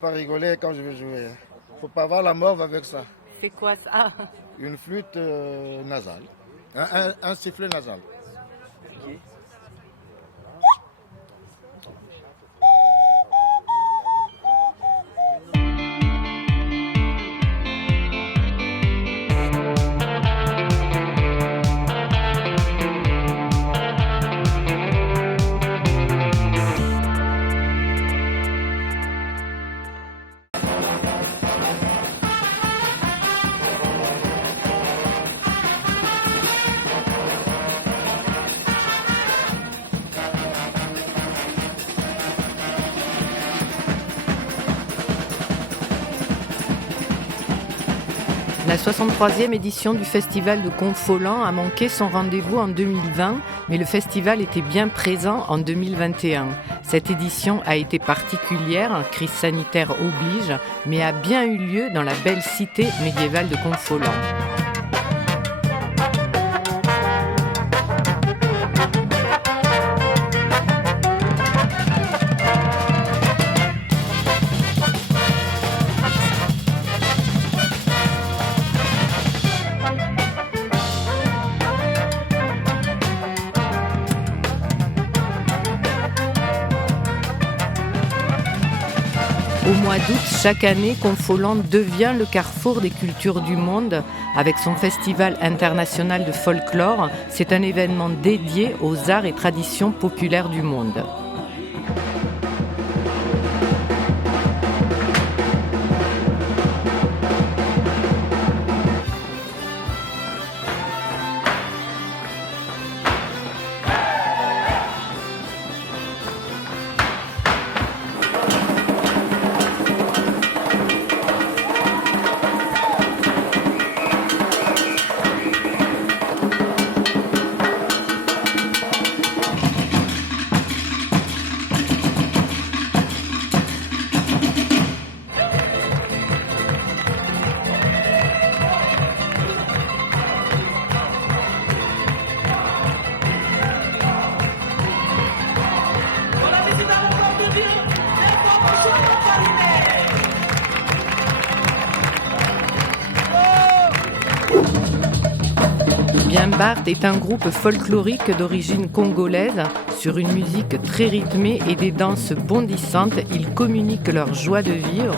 Pas rigoler quand je vais jouer. Faut pas avoir la morve avec ça. C'est quoi ça? Une flûte nasale. Un sifflet nasal. La 63e édition du festival de Confolens a manqué son rendez-vous en 2020, mais le festival était bien présent en 2021. Cette édition a été particulière, crise sanitaire oblige, mais a bien eu lieu dans la belle cité médiévale de Confolens. Au mois d'août, chaque année, Confolens devient le carrefour des cultures du monde. Avec son festival international de folklore, c'est un événement dédié aux arts et traditions populaires du monde. Bien Bart est un groupe folklorique d'origine congolaise. Sur une musique très rythmée et des danses bondissantes, ils communiquent leur joie de vivre.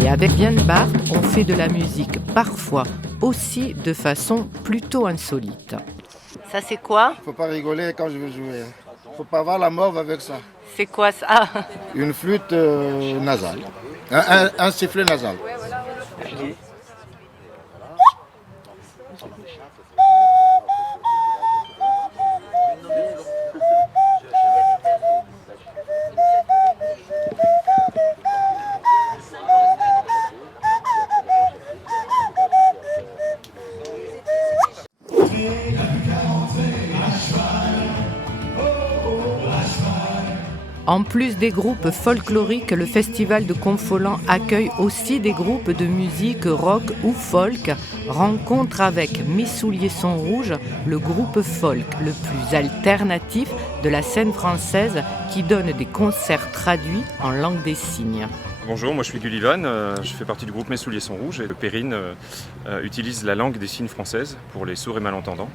Et avec Bien Bart, on fait de la musique parfois aussi de façon plutôt insolite. Ça c'est quoi? Faut pas rigoler quand je vais jouer. Faut pas avoir la morve avec ça. C'est quoi ça? Une flûte nasale. Un sifflet nasal. En plus des groupes folkloriques, le festival de Confolens accueille aussi des groupes de musique rock ou folk. Rencontre avec Mes souliers sont rouges, le groupe folk le plus alternatif de la scène française qui donne des concerts traduits en langue des signes. Bonjour, moi je suis Gullivan, je fais partie du groupe Mes souliers sont rouges et Perrine utilise la langue des signes française pour les sourds et malentendants.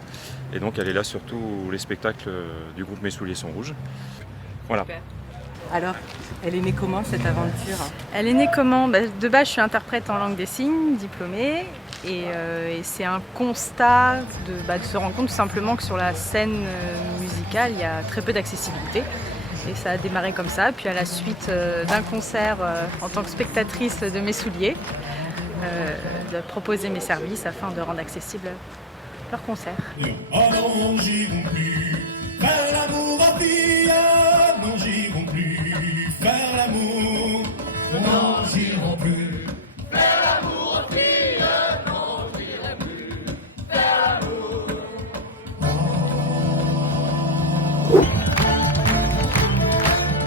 Et donc elle est là sur tous les spectacles du groupe Mes souliers sont rouges. Voilà. Super. Alors, elle est née comment cette aventure? Elle est née comment? De base, je suis interprète en langue des signes, diplômée. Et c'est un constat de se rendre compte tout simplement que sur la scène musicale, il y a très peu d'accessibilité. Et ça a démarré comme ça. Puis à la suite d'un concert en tant que spectatrice de Mes souliers, de proposer mes services afin de rendre accessible leur concert.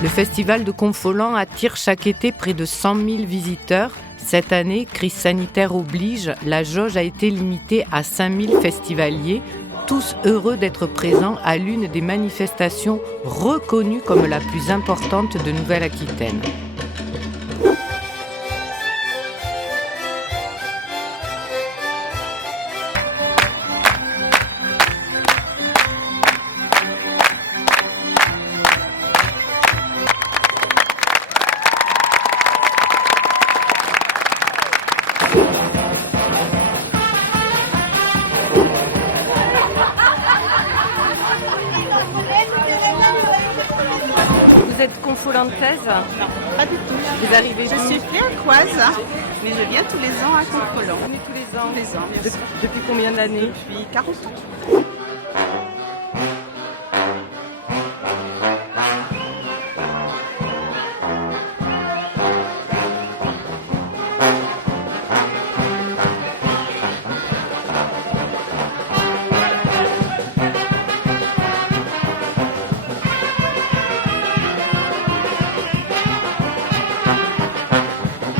Le festival de Confolens attire chaque été près de 100 000 visiteurs. Cette année, crise sanitaire oblige, la jauge a été limitée à 5 000 festivaliers. tous heureux d'être présents à l'une des manifestations reconnues comme la plus importante de Nouvelle-Aquitaine. Vous êtes confolantaise? Pas du tout. Vous arrivez Je suis fléacoise, mais je viens tous les ans à Confolens. tous les ans. Tous les ans, bien sûr. Depuis combien d'années? Depuis 40 ans.